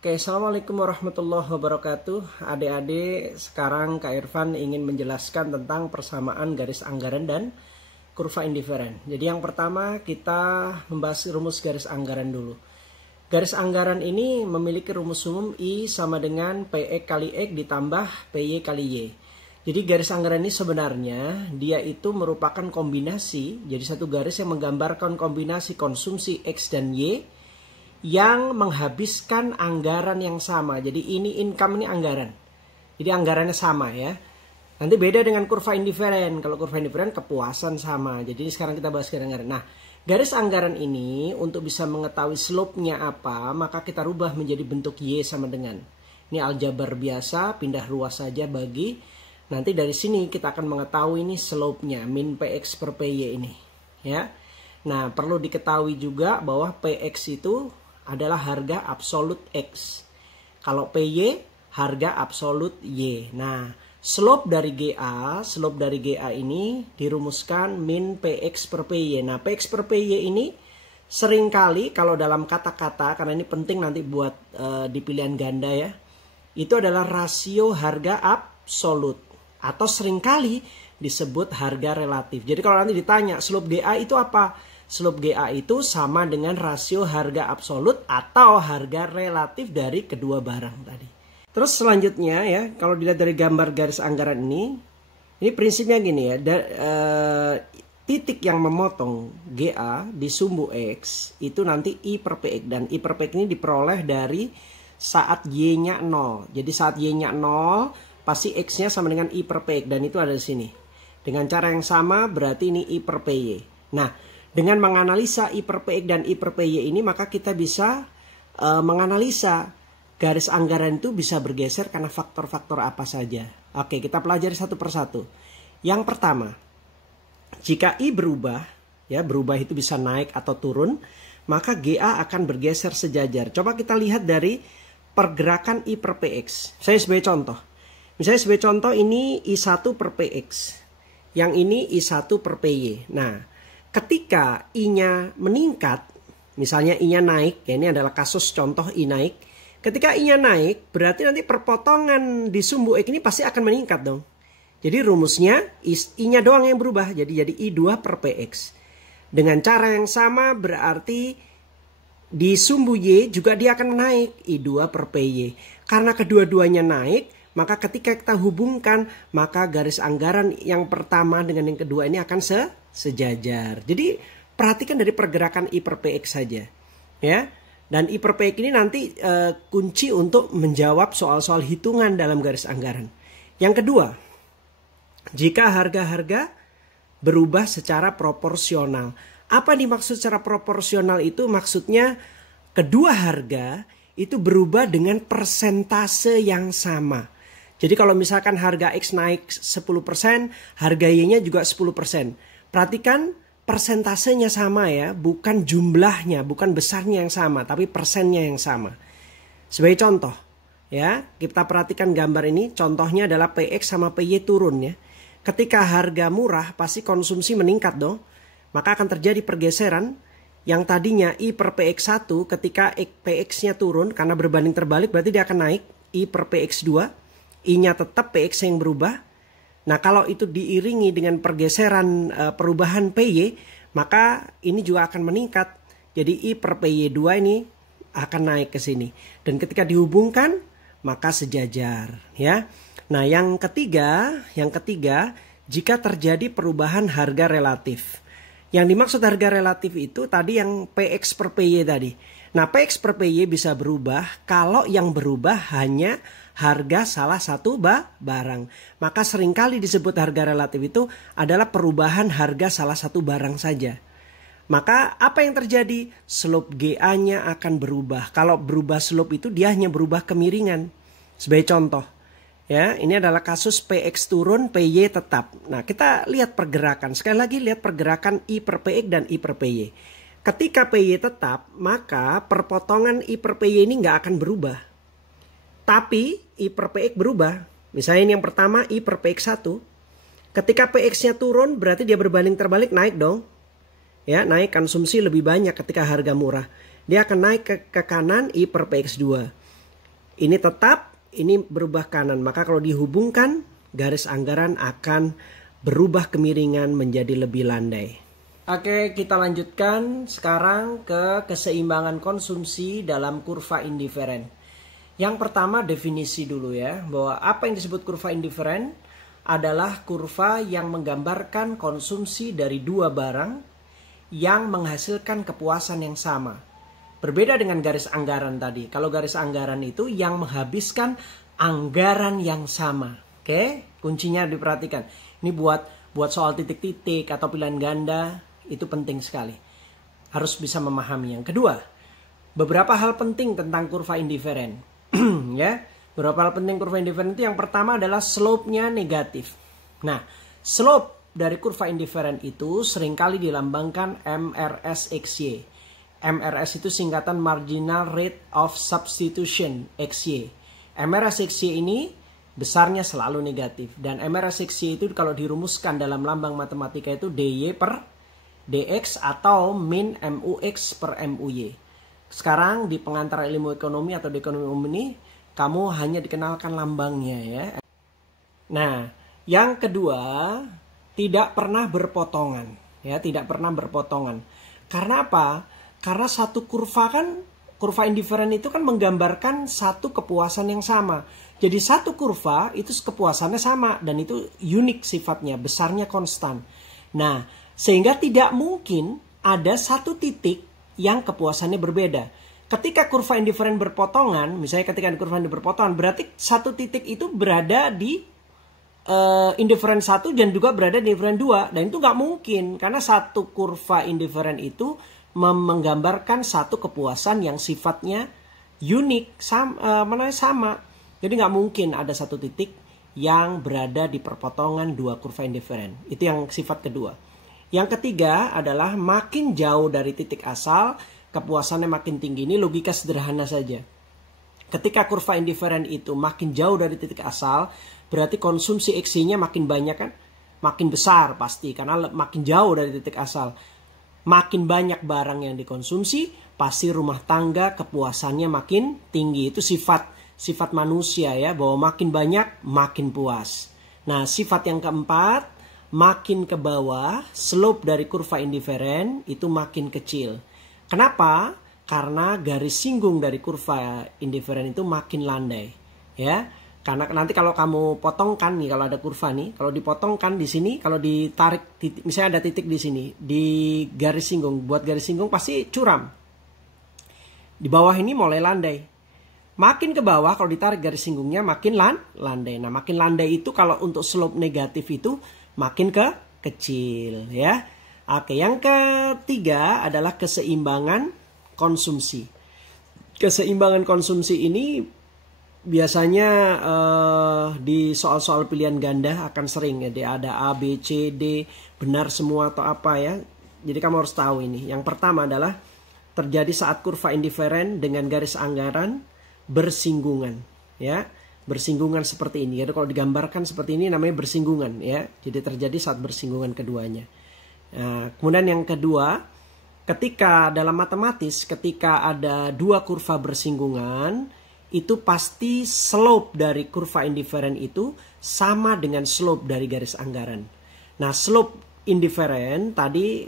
Oke, Assalamualaikum warahmatullahi wabarakatuh. Adik-adik, sekarang Kak Irfan ingin menjelaskan tentang persamaan garis anggaran dan kurva indiferen. Jadi yang pertama kita membahas rumus garis anggaran dulu. Garis anggaran ini memiliki rumus umum I sama dengan PX kali X ditambah PY kali Y. Jadi garis anggaran ini sebenarnya dia itu merupakan kombinasi, jadi satu garis yang menggambarkan kombinasi konsumsi X dan Y yang menghabiskan anggaran yang sama. Jadi ini income, ini anggaran. Jadi anggarannya sama ya. Nanti beda dengan kurva indiferen. Kalau kurva indiferen kepuasan sama. Jadi sekarang kita bahas garis anggaran. Nah, garis anggaran ini untuk bisa mengetahui slope-nya apa, maka kita rubah menjadi bentuk Y sama dengan. Ini aljabar biasa, pindah ruas saja bagi. Nanti dari sini kita akan mengetahui ini slope-nya, min PX per PY ini. Ya. Nah, perlu diketahui juga bahwa PX itu adalah harga absolut X. Kalau PY harga absolut Y. Nah, slope dari GA ini dirumuskan min PX per PY. Nah, PX per PY ini seringkali kalau dalam kata-kata, karena ini penting nanti buat di pilihan ganda ya, itu adalah rasio harga absolut atau seringkali disebut harga relatif. Jadi kalau nanti ditanya slope GA itu apa? Slope GA itu sama dengan rasio harga absolut atau harga relatif dari kedua barang tadi. Terus selanjutnya ya, kalau dilihat dari gambar garis anggaran ini prinsipnya gini ya, titik yang memotong GA di sumbu X itu nanti I per PX, dan I per PX ini diperoleh dari saat Y-nya 0. Jadi saat Y-nya 0 pasti X-nya sama dengan I per PX, dan itu ada di sini. Dengan cara yang sama berarti ini I per PY. Nah, dengan menganalisa I per PX dan I per PY ini, maka kita bisa menganalisa garis anggaran itu bisa bergeser karena faktor-faktor apa saja. Oke, kita pelajari satu persatu. Yang pertama, jika I berubah, ya berubah itu bisa naik atau turun, maka GA akan bergeser sejajar. Coba kita lihat dari pergerakan I per PX. Saya sebagai contoh. Misalnya sebagai contoh ini I1 per PX. Yang ini I1 per PY. Nah, ketika I-nya meningkat, misalnya I-nya naik, ya ini adalah kasus contoh I naik. Ketika I-nya naik, berarti nanti perpotongan di sumbu X ini pasti akan meningkat dong. Jadi rumusnya I-nya doang yang berubah, jadi I2 per PX. Dengan cara yang sama berarti di sumbu Y juga dia akan naik, I2 per PY. Karena kedua-duanya naik, maka ketika kita hubungkan, maka garis anggaran yang pertama dengan yang kedua ini akan sejajar. Jadi perhatikan dari pergerakan I per PX saja. Ya. Dan I per PX ini nanti kunci untuk menjawab soal-soal hitungan dalam garis anggaran. Yang kedua, jika harga-harga berubah secara proporsional. Apa dimaksud secara proporsional itu? Maksudnya kedua harga itu berubah dengan persentase yang sama. Jadi kalau misalkan harga X naik 10%, harga Y-nya juga 10%. Perhatikan persentasenya sama ya, bukan jumlahnya, bukan besarnya yang sama, tapi persennya yang sama. Sebagai contoh, ya kita perhatikan gambar ini, contohnya adalah PX sama PY turun ya. Ketika harga murah, pasti konsumsi meningkat dong. Maka akan terjadi pergeseran yang tadinya I per PX1 ketika PX-nya turun, karena berbanding terbalik berarti dia akan naik I per PX2. I-nya tetap, PX yang berubah. Nah, kalau itu diiringi dengan pergeseran perubahan PY, maka ini juga akan meningkat. Jadi I per PY2 ini akan naik ke sini. Dan ketika dihubungkan, maka sejajar, ya. Nah, yang ketiga, jika terjadi perubahan harga relatif. Yang dimaksud harga relatif itu tadi yang PX per PY tadi. Nah, PX per PY bisa berubah kalau yang berubah hanya harga salah satu barang. Maka seringkali disebut harga relatif itu adalah perubahan harga salah satu barang saja. Maka apa yang terjadi? Slope GA-nya akan berubah. Kalau berubah slope itu dia hanya berubah kemiringan. Sebagai contoh, ya ini adalah kasus PX turun, PY tetap. Nah, kita lihat pergerakan. Sekali lagi lihat pergerakan I per PX dan I per PY. Ketika PY tetap, maka perpotongan I per PY ini nggak akan berubah. Tapi I per PX berubah. Misalnya ini yang pertama I per PX1. Ketika PX-nya turun berarti dia berbanding terbalik naik dong. Ya, naik konsumsi lebih banyak ketika harga murah. Dia akan naik ke kanan I per PX2. Ini tetap, ini berubah kanan. Maka kalau dihubungkan, garis anggaran akan berubah kemiringan menjadi lebih landai. Oke, kita lanjutkan sekarang ke keseimbangan konsumsi dalam kurva indiferen. Yang pertama definisi dulu ya, bahwa apa yang disebut kurva indiferen adalah kurva yang menggambarkan konsumsi dari dua barang yang menghasilkan kepuasan yang sama. Berbeda dengan garis anggaran tadi. Kalau garis anggaran itu yang menghabiskan anggaran yang sama. Oke, kuncinya diperhatikan. Ini buat soal titik-titik atau pilihan ganda itu penting sekali. Harus bisa memahami. Yang kedua, beberapa hal penting tentang kurva indiferen. Ya, beberapa hal penting kurva indiferen itu yang pertama adalah slope-nya negatif. Nah, slope dari kurva indiferen itu seringkali dilambangkan MRS/XY. MRS itu singkatan Marginal Rate of Substitution XY. MRS/XY ini besarnya selalu negatif. Dan MRS/XY itu kalau dirumuskan dalam lambang matematika itu DY per DX atau min MUX per MUY. Sekarang di pengantar ilmu ekonomi atau di ekonomi umum ini, kamu hanya dikenalkan lambangnya ya. Nah, yang kedua, tidak pernah berpotongan. Ya, tidak pernah berpotongan. Karena apa? Karena satu kurva kan, kurva indiferen itu kan menggambarkan satu kepuasan yang sama. Jadi satu kurva itu kepuasannya sama dan itu unik sifatnya, besarnya konstan. Nah, sehingga tidak mungkin ada satu titik yang kepuasannya berbeda. Ketika kurva indiferen berpotongan, misalnya ketika kurva indiferen berpotongan, berarti satu titik itu berada di indiferen 1 dan juga berada di indiferen 2. Dan itu nggak mungkin karena satu kurva indiferen itu menggambarkan satu kepuasan yang sifatnya unik, sama. Jadi nggak mungkin ada satu titik yang berada di perpotongan dua kurva indiferen. Itu yang sifat kedua. Yang ketiga adalah makin jauh dari titik asal, kepuasannya makin tinggi. Ini logika sederhana saja. Ketika kurva indiferen itu makin jauh dari titik asal, berarti konsumsi XY-nya makin banyak kan? Makin besar pasti, karena makin jauh dari titik asal. Makin banyak barang yang dikonsumsi, pasti rumah tangga kepuasannya makin tinggi. Itu sifat manusia ya, bahwa makin banyak makin puas. Nah, sifat yang keempat, makin ke bawah, slope dari kurva indiferen itu makin kecil. Kenapa? Karena garis singgung dari kurva indiferen itu makin landai. Ya, karena nanti kalau kamu potongkan nih, kalau ada kurva nih, kalau dipotongkan di sini, kalau ditarik titik, misalnya ada titik di sini, di garis singgung, buat garis singgung pasti curam. Di bawah ini mulai landai. Makin ke bawah kalau ditarik garis singgungnya makin landai. Nah, makin landai itu kalau untuk slope negatif itu makin kecil ya. Oke, yang ketiga adalah keseimbangan konsumsi. Keseimbangan konsumsi ini biasanya di soal-soal pilihan ganda akan sering ya, ada A, B, C, D, benar semua atau apa ya. Jadi kamu harus tahu ini. Yang pertama adalah terjadi saat kurva indiferen dengan garis anggaran bersinggungan ya. Bersinggungan seperti ini. Jadi kalau digambarkan seperti ini namanya bersinggungan ya. Jadi terjadi saat bersinggungan keduanya. Nah, kemudian yang kedua, ketika dalam matematis ketika ada dua kurva bersinggungan, itu pasti slope dari kurva indiferen itu sama dengan slope dari garis anggaran. Nah, slope indiferen tadi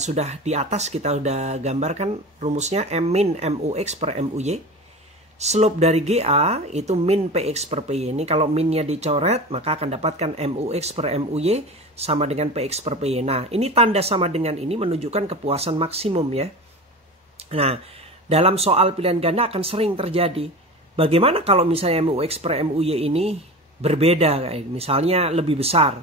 sudah di atas kita sudah gambarkan rumusnya M min MUX per MUY. Slope dari GA itu min PX per PY. Ini kalau minnya dicoret maka akan dapatkan MUX per MUY sama dengan PX per PY. Nah, ini tanda sama dengan ini menunjukkan kepuasan maksimum ya. Nah, dalam soal pilihan ganda akan sering terjadi. Bagaimana kalau misalnya MUX per MUY ini berbeda, misalnya lebih besar?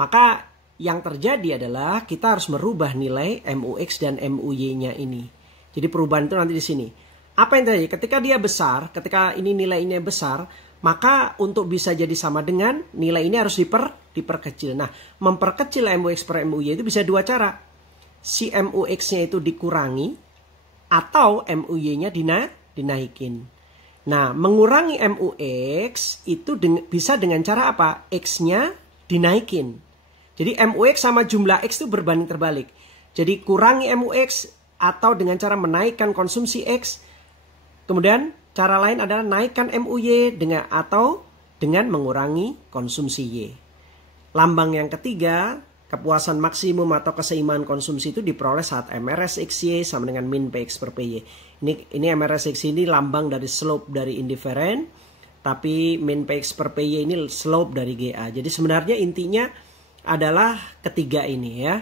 Maka yang terjadi adalah kita harus merubah nilai MUX dan MUY-nya ini. Jadi perubahan itu nanti di sini. Apa yang terjadi? Ketika dia besar, ketika ini nilainya besar, maka untuk bisa jadi sama dengan nilai ini harus diperkecil. Nah, memperkecil MUX per MUY itu bisa dua cara. Si MUX-nya itu dikurangi atau MUY-nya dinaikin. Nah, mengurangi MUX itu bisa dengan cara apa? X-nya dinaikin. Jadi MUX sama jumlah X itu berbanding terbalik. Jadi kurangi MUX atau dengan cara menaikkan konsumsi X, kemudian Cara lain adalah naikkan MUY dengan mengurangi konsumsi Y. Lambang yang ketiga, kepuasan maksimum atau keseimbangan konsumsi itu diperoleh saat MRSXY sama dengan min PX per PY. Ini MRSXY ini lambang dari slope dari indifferent, tapi min PX per PY ini slope dari GA. Jadi sebenarnya intinya adalah ketiga ini ya.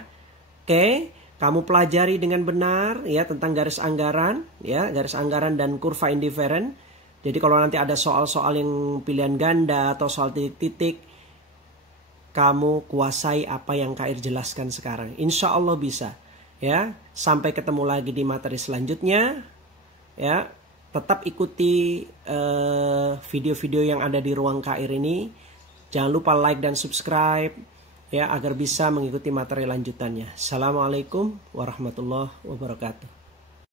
Oke, kamu pelajari dengan benar ya tentang garis anggaran ya, garis anggaran dan kurva indifferent. Jadi kalau nanti ada soal-soal yang pilihan ganda atau soal titik-titik, kamu kuasai apa yang Kak Ir jelaskan sekarang. Insya Allah bisa ya. Sampai ketemu lagi di materi selanjutnya ya. Tetap ikuti video-video yang ada di ruang Kak Ir ini. Jangan lupa like dan subscribe ya agar bisa mengikuti materi lanjutannya. Assalamualaikum warahmatullahi wabarakatuh.